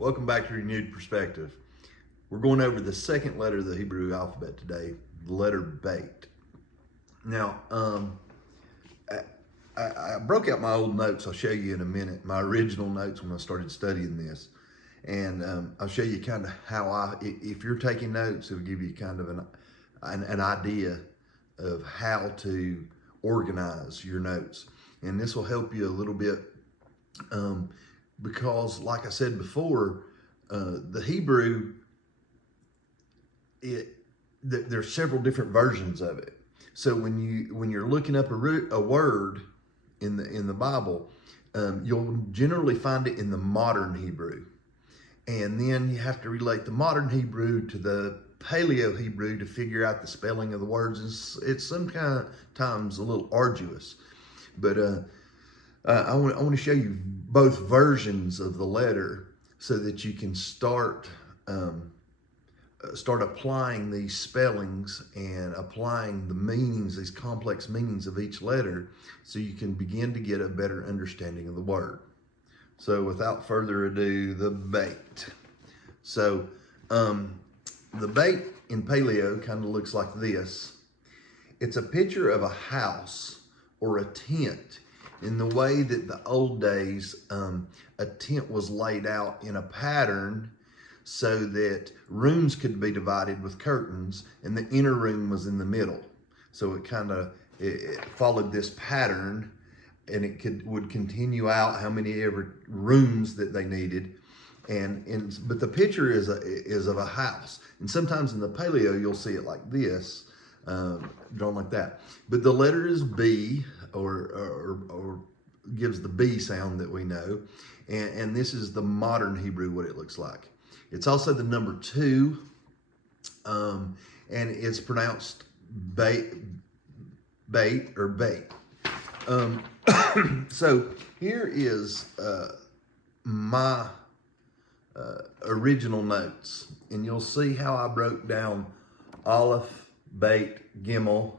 Welcome back to Renewed Perspective. We're going over the second letter of the Hebrew alphabet today, the letter Bet. Now, I broke out my old notes. I'll show you in a minute, my original notes when I started studying this. And I'll show you kind of how if you're taking notes, it'll give you kind of an idea of how to organize your notes. And this will help you a little bit because, like I said before, the Hebrew, there's several different versions of it. So when you're looking up a word in the Bible, you'll generally find it in the modern Hebrew, and then you have to relate the modern Hebrew to the Paleo Hebrew to figure out the spelling of the words. It's sometimes a little arduous, but I want to show you both versions of the letter so that you can start applying these spellings and applying the meanings, these complex meanings of each letter, so you can begin to get a better understanding of the word. So without further ado, the Bet. So the Bet in Paleo kind of looks like this. It's a picture of a house or a tent in the way that the old days, a tent was laid out in a pattern so that rooms could be divided with curtains and the inner room was in the middle. So it followed this pattern, and it would continue out how many ever rooms that they needed. But the picture is of a house. And sometimes in the Paleo, you'll see it like this, drawn like that. But the letter is B, or gives the B sound that we know. And this is the modern Hebrew, what it looks like. It's also the number 2, and it's pronounced bait or bait. So here is my original notes, and you'll see how I broke down Aleph, Beit, Gimel,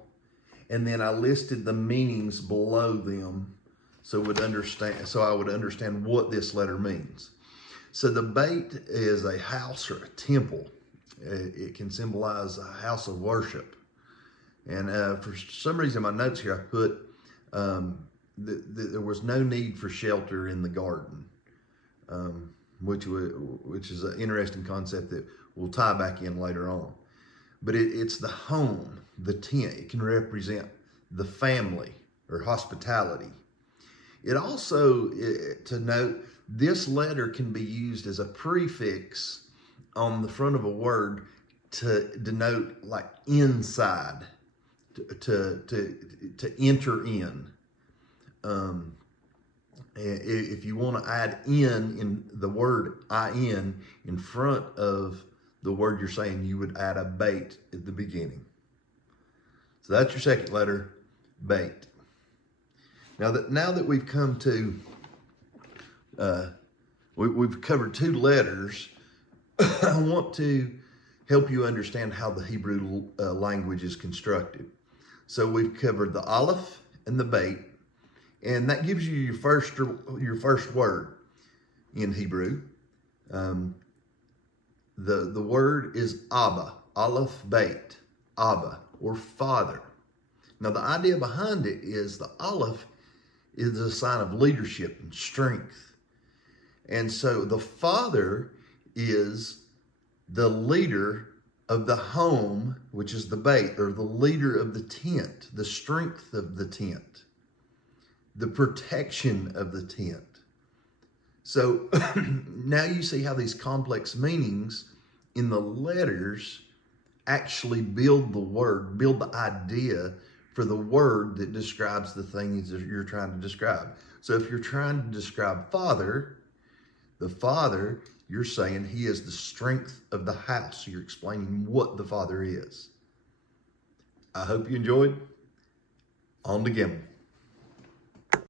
and then I listed the meanings below them so I would understand what this letter means. So the Beit is a house or a temple. It can symbolize a house of worship. And for some reason, in my notes here, I put there was no need for shelter in the garden, which is an interesting concept that we'll tie back in later on. But it's the home, the tent. It can represent the family or hospitality. It also, to note, this letter can be used as a prefix on the front of a word to denote like inside, to enter in. If you want to add in the word in front of the word you're saying, you would add a bait at the beginning. So that's your second letter, bait. Now that we've come to, we've covered 2 letters, I want to help you understand how the Hebrew language is constructed. So we've covered the Aleph and the Beit, and that gives you your first word in Hebrew. The word is Abba, Aleph Beit, Abba, or father. Now the idea behind it is the Aleph is a sign of leadership and strength. And so the father is the leader of the home, which is the Beit, or the leader of the tent, the strength of the tent, the protection of the tent. So now you see how these complex meanings in the letters actually build the idea for the word that describes the things that you're trying to describe. So if you're trying to describe father, the father, you're saying he is the strength of the house. So you're explaining what the father is. I hope you enjoyed. On to Gimel.